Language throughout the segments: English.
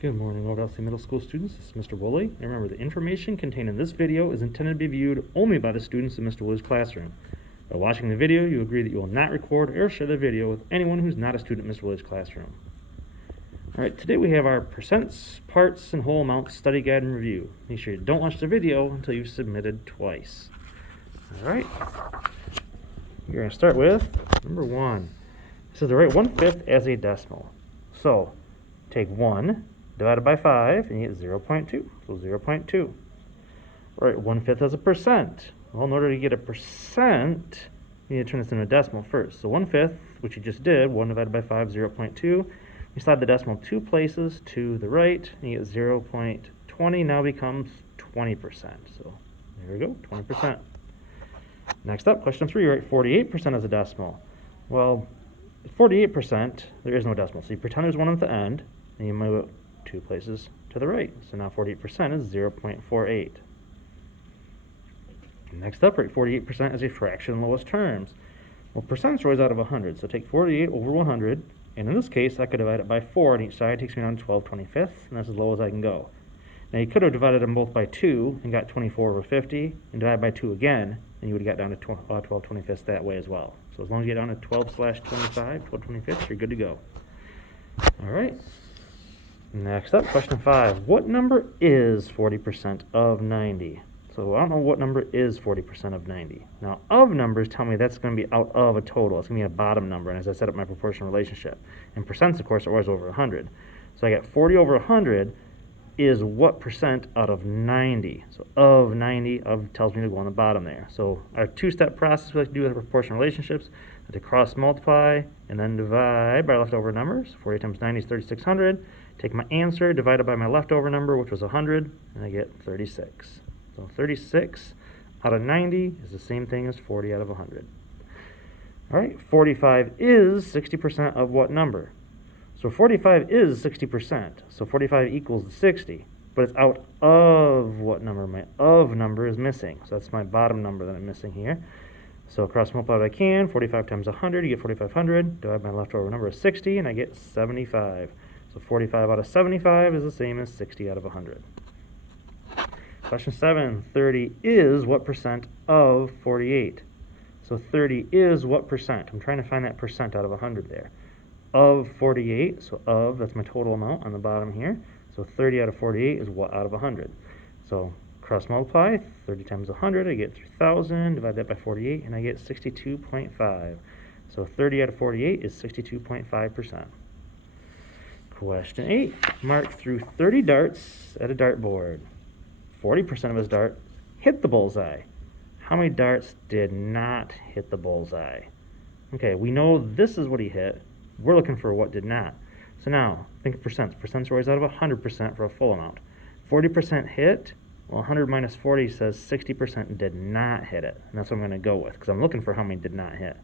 Good morning, Old Elsie Middle School students. This is Mr. Woolley. And remember, the information contained in this video is intended to be viewed only by the students in Mr. Woolley's classroom. By watching the video, you agree that you will not record or share the video with anyone who's not a student in Mr. Woolley's classroom. All right, today we have our percents, parts, and whole amounts study guide and review. Make sure you don't watch the video until you've submitted twice. All right, we're going to start with number 1. It says to write 1/5 as a decimal. So take 1 divided by 5 and you get 0.2. So 0.2. Right, 1/5 as a percent. Well, in order to get a percent, you need to turn this into a decimal first. So 1/5, which you just did, 1 divided by 5, 0.2. You slide the decimal 2 places to the right, and you get 0.20 now becomes 20%. So there we go, 20%. Next up, question 3, write 48% as a decimal. Well, 48%, there is no decimal. So you pretend there's one at the end, and you move it 2 places to the right. So now 48% is 0.48. Next up, write 48% as a fraction in lowest terms. Well, percents are always out of 100, so take 48 over 100, and in this case, I could divide it by 4 on each side. It takes me down to 12/25, and that's as low as I can go. Now, you could have divided them both by 2 and got 24 over 50, and divided by 2 again, and you would have got down to 12/25 that way as well. So as long as you get down to 12/25, 12/25, you're good to go. All right. Next up, question 5. What number is 40% of 90? So I don't know what number is 40% of 90. Now, of numbers tell me that's going to be out of a total. It's going to be a bottom number, and as I set up my proportional relationship. And percents, of course, are always over 100. So I got 40 over 100 is what percent out of 90? So of 90, of tells me to go on the bottom there. So our two-step process we like to do with proportional relationships is to cross multiply and then divide by leftover numbers. 40 times 90 is 3,600. Take my answer, divide it by my leftover number, which was 100, and I get 36. So 36 out of 90 is the same thing as 40 out of 100. All right, 45 is 60% of what number? So 45 is 60%. So 45 equals 60, but it's out of what number? My of number is missing. So that's my bottom number that I'm missing here. So cross multiply what I can. 45 times 100, you get 4,500. Divide my leftover number is 60, and I get 75. So 45 out of 75 is the same as 60 out of 100. Question 7, 30 is what percent of 48? So 30 is what percent? I'm trying to find that percent out of 100 there. Of 48, so of, that's my total amount on the bottom here. So 30 out of 48 is what out of 100? So cross multiply, 30 times 100, I get 3,000, divide that by 48, and I get 62.5. So 30 out of 48 is 62.5%. Question 8, Mark threw 30 darts at a dartboard. 40% of his dart hit the bullseye. How many darts did not hit the bullseye? Okay, we know this is what he hit. We're looking for what did not. So now, think of percents. Percents are always out of 100% for a full amount. 40% hit, well, 100 minus 40 says 60% did not hit it. And that's what I'm going to go with, because I'm looking for how many did not hit.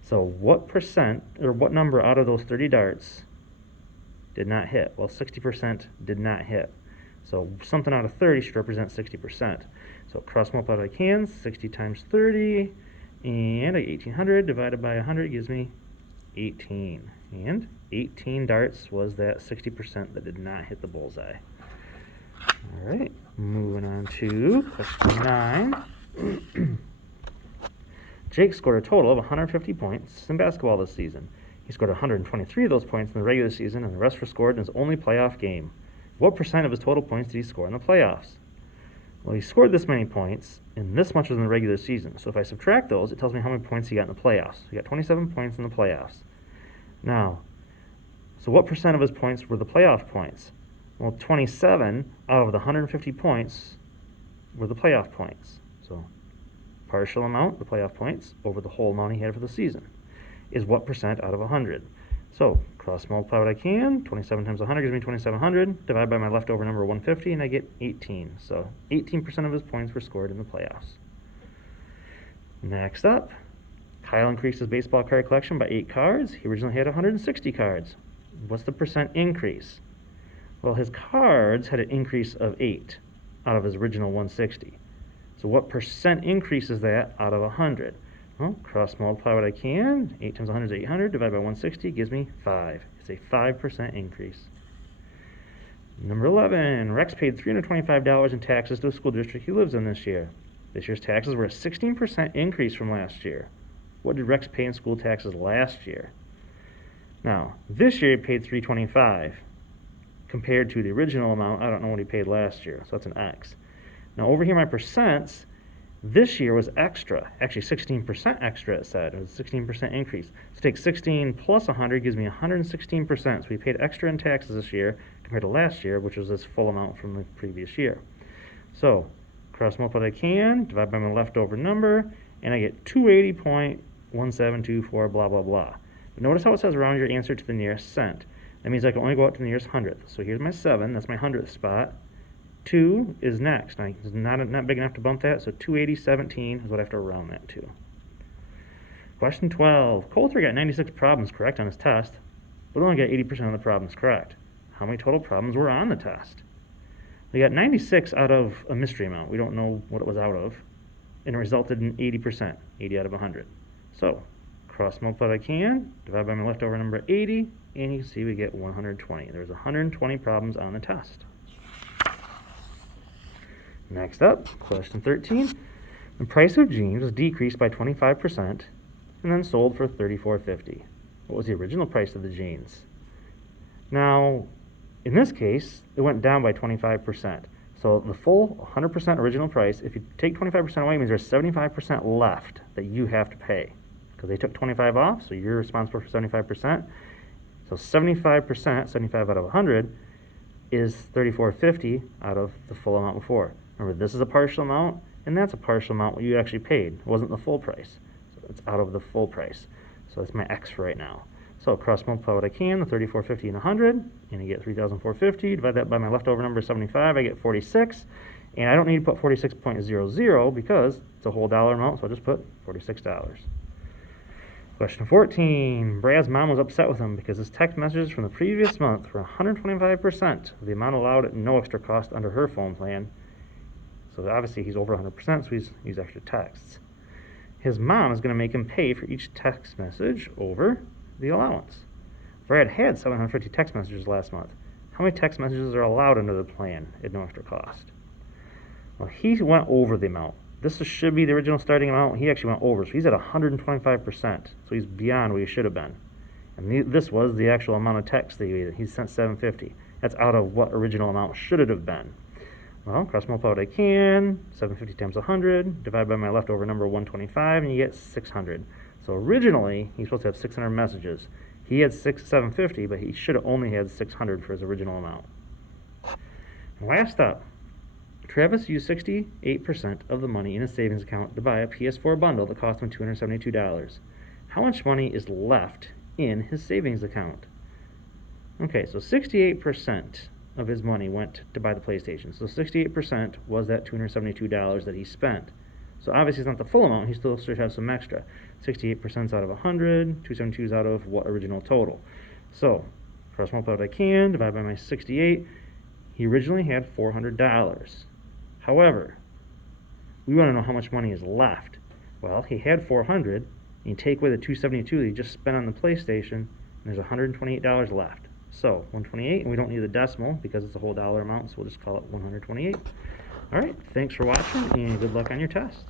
So what percent, or what number out of those 30 darts did not hit? Well, 60% did not hit. So something out of 30 should represent 60%. So cross multiply what I can, 60 times 30, and I get 1,800 divided by 100 gives me 18. And 18 darts was that 60% that did not hit the bullseye. All right, moving on to question 9. Jake scored a total of 150 points in basketball this season. He scored 123 of those points in the regular season, and the rest were scored in his only playoff game. What percent of his total points did he score in the playoffs? Well, he scored this many points, and this much was in the regular season. So if I subtract those, it tells me how many points he got in the playoffs. He got 27 points in the playoffs. Now, so what percent of his points were the playoff points? Well, 27 out of the 150 points were the playoff points. So partial amount, the playoff points, over the whole amount he had for the season, is what percent out of 100? So cross multiply what I can. 27 times 100 gives me 2,700. Divide by my leftover number 150, and I get 18. So 18% of his points were scored in the playoffs. Next up, Kyle increased his baseball card collection by 8 cards. He originally had 160 cards. What's the percent increase? Well, his cards had an increase of 8 out of his original 160. So what percent increase is that out of 100? Well, cross multiply what I can. 8 times 100 is 800. Divided by 160 gives me 5. It's a 5% increase. Number 11, Rex paid $325 in taxes to the school district he lives in this year. This year's taxes were a 16% increase from last year. What did Rex pay in school taxes last year? Now, this year he paid $325 compared to the original amount. I don't know what he paid last year, so that's an X. Now over here, my percents, this year was extra, actually 16% extra it said. It was a 16% increase. So take 16 plus 100 gives me 116%. So we paid extra in taxes this year compared to last year, which was this full amount from the previous year. So cross multiply what I can, divide by my leftover number, and I get 280.1724 blah, blah, blah. But notice how it says round your answer to the nearest cent. That means I can only go out to the nearest hundredth. So here's my 7, that's my 100th spot. 2 is next. Now, it's not big enough to bump that, so 280.17 is what I have to round that to. Question 12. Coulter got 96 problems correct on his test, but only got 80% of the problems correct. How many total problems were on the test? We got 96 out of a mystery amount. We don't know what it was out of, and it resulted in 80%, 80 out of 100. So, cross multiply what I can, divide by my leftover number 80, and you can see we get 120. There's 120 problems on the test. Next up, question 13. The price of jeans was decreased by 25% and then sold for $34.50. What was the original price of the jeans? Now, in this case, it went down by 25%. So the full 100% original price, if you take 25% away, it means there's 75% left that you have to pay. Because they took 25 off, so you're responsible for 75%. So 75%, 75 out of 100, is $34.50 out of the full amount before. Remember, this is a partial amount, and that's a partial amount what you actually paid. It wasn't the full price. So it's out of the full price. So that's my X for right now. So cross multiply what I can, the $34.50 and 100, and I get $3,450. Divide that by my leftover number 75, I get 46. And I don't need to put 46.00 because it's a whole dollar amount, so I'll just put $46. Question 14. Brad's mom was upset with him because his text messages from the previous month were 125% of the amount allowed at no extra cost under her phone plan. So obviously he's over 100%, so he's used extra texts. His mom is going to make him pay for each text message over the allowance. Brad had 750 text messages last month. How many text messages are allowed under the plan at no extra cost? Well, he went over the amount. This should be the original starting amount. He actually went over, so he's at 125%. So he's beyond where he should have been. And this was the actual amount of text that he sent 750. That's out of what original amount should it have been. Well, cross multiply what I can, 750 times 100, divide by my leftover number 125, and you get 600. So originally, he's supposed to have 600 messages. He had 750, but he should have only had 600 for his original amount. And last up, Travis used 68% of the money in his savings account to buy a PS4 bundle that cost him $272. How much money is left in his savings account? Okay, so 68% of his money went to buy the PlayStation. So 68% was that $272 that he spent. So obviously it's not the full amount, he still should have some extra. 68% is out of 100, 272 is out of what original total. So, cross multiply what I can, divide by my 68, he originally had $400. However, we want to know how much money is left. Well, he had $400, and you take away the $272 that he just spent on the PlayStation, and there's $128 left. So 128, and we don't need the decimal because it's a whole dollar amount, so we'll just call it 128. All right, thanks for watching, and good luck on your test.